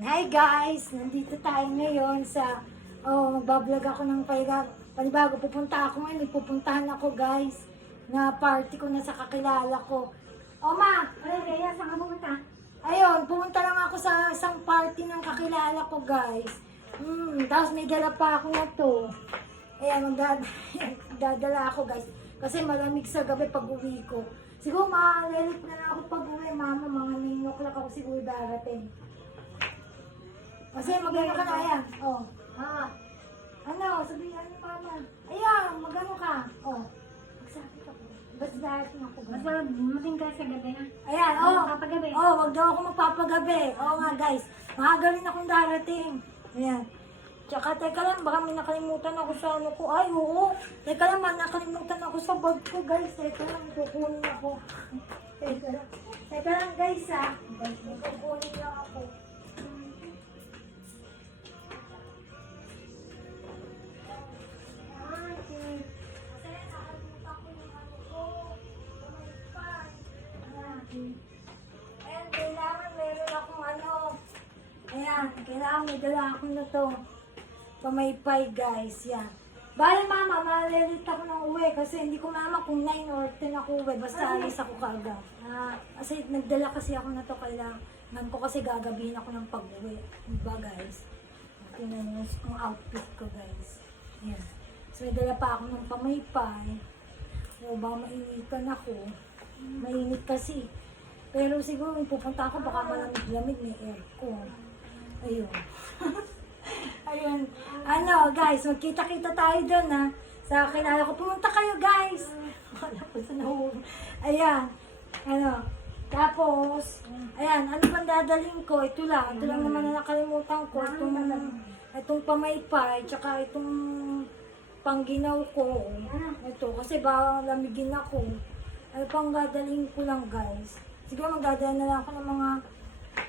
Hi guys! Nandito tayo ngayon sa magbablog ako ng panibago. Pupunta ako ngayon, may pupuntahan ako guys na party ko na sa kakilala ko. Ma! Kaya saan ka pumunta? Ayun, pumunta lang ako sa isang party ng kakilala ko guys. Tapos may dala pa ako na to. Ayan, magdadala ako guys. Kasi malamig sa gabi pag uwi ko. Siguro makalelit na lang ako pag uwi, mama. Mga 9 o'clock ako siguro darating. Kasi magano ka na, ayan. Ano, sabihin ni mama. Ayan, magano ka. Magsakit ako. Basta darating ako. Mas mating ka sa gabi na. Ayan, Magpapagabi. wag daw ako magpapagabi. Oo nga guys, maagalin akong darating. Ayan. Tsaka teka lang, baka may nakalimutan ako sa ano ko. Ay, oo. Teka lang, nakalimutan ako sa bag ko guys. Teka lang, kukunin ako. Teka lang guys ha. Kukunin lang ako. Ayan, kailangan meron akong ano. Ayan, kailangan may dala akong na to. Pamaypay guys, yan. Bale mama, malilit ako ng uwi kasi hindi ko mama kung 9 or 10 ako uwi. Basta alis ako kaagad. Kasi nagdala kasi ako na to, kailangan ko kasi gagabihin ako ng pag-uwi. Diba guys? Tingnan nyo yung outfit ko guys. Yan. So may dala pa ako ng pamaypay. O baka mainitan ako. Mainit kasi. Pero siguro kung pupunta ako baka malamig-lamig, may aircon. Ayun. Ayun. Ano guys, magkita-kita tayo doon ha. Sa kilala ko. Pumunta kayo guys. Wala po sa nahuli. Ayan. Ano. Tapos, ayan. Ano bang dadalhin ko? Ito lang. Ito lang naman na nakalimutan ko. Itong pamaypay. Tsaka itong pangginaw ko. Ito. Kasi baka lamigin ako. Ano pang dadalhin ko lang guys. Siguro magdadala na lang ako ng mga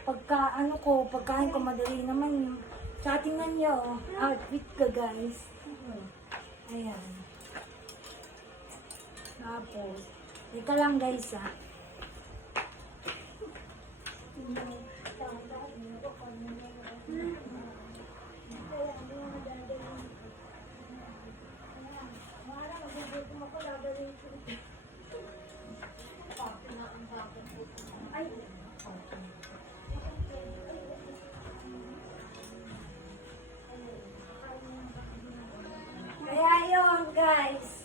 pagkain ko, madali naman yun. Tsaka tingnan nyo, outfit ko guys. Ayan. Tapos, teka lang guys ha. Kaya yun guys,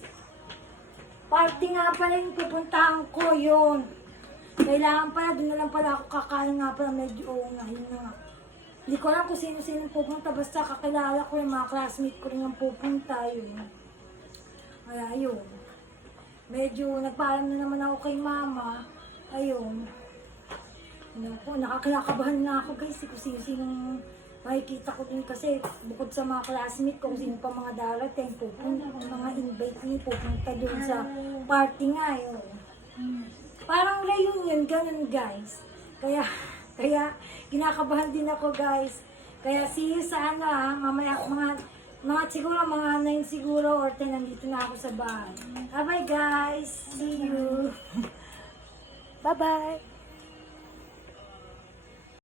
party nga pala yung pupuntahan ko yun. Kailangan pala, doon na lang pala ako kakain nga pala, medyo yun na nga. Hindi ko alam kung sino-sino pupunta, basta kakilala ko yung mga classmate ko rin yung pupunta yun. Kaya yun. Medyo nagpaalam na naman ako kay mama. Ayun. Nakakakabahan na ako guys, kung sino-sinong makikita ko din kasi bukod sa mga classmate ko, kung sino pa mga darating, pupunta, mga invite me, pupunta doon sa party nga yun. Parang reunion, ganun guys. Kaya kinakabahan din ako guys. Kaya see you sa ano mamaya mga siguro mga 9 siguro or 10 nandito na ako sa bahay. Bye bye guys. See you. Bye bye.